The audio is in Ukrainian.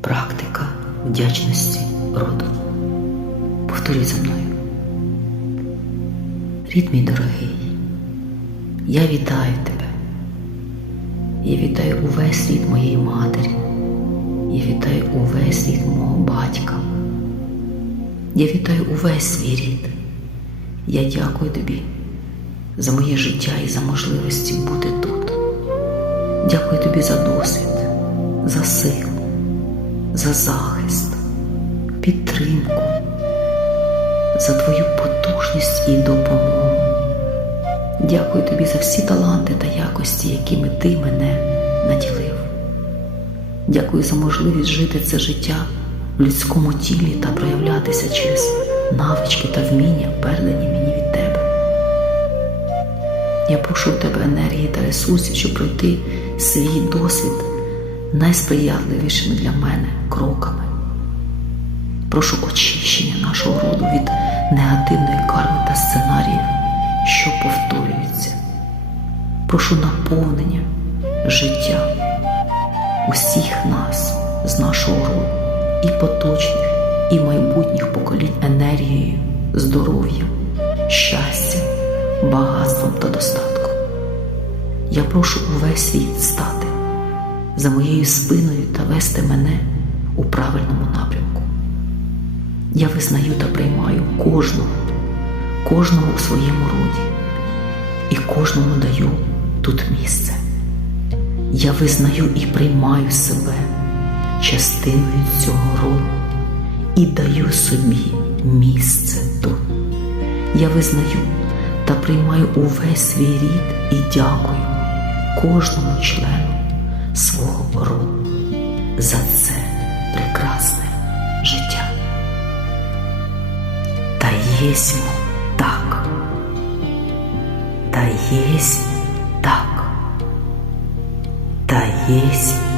Практика вдячності роду. Повторюй за мною. Рід мій дорогий, я вітаю тебе. Я вітаю увесь рід моєї матері. Я вітаю увесь рід мого батька. Я вітаю увесь свій рід. Я дякую тобі за моє життя і за можливості бути тут. Дякую тобі за досвід, за силу, за захист, підтримку, за твою потужність і допомогу. Дякую тобі за всі таланти та якості, якими ти мене наділив. Дякую за можливість жити це життя в людському тілі та проявлятися через навички та вміння, передані мені від тебе. Я прошу у тебе енергії та ресурсів, щоб пройти свій досвід найсприятливішими для мене кроками. Прошу очищення нашого роду від негативної карми та сценаріїв, що повторюються. Прошу наповнення життя усіх нас з нашого роду, і поточних, і майбутніх поколінь енергією, здоров'ям, щастям, багатством та достатком. Я прошу увесь світ стати за моєю спиною та вести мене у правильному напрямку. Я визнаю та приймаю кожного, кожного у своєму роді, і кожному даю тут місце. Я визнаю і приймаю себе частиною цього роду і даю собі місце тут. Я визнаю та приймаю увесь свій рід і дякую кожному члену свого роду за це прекрасне життя. Та єсмь так, та єсмь так, та єсмь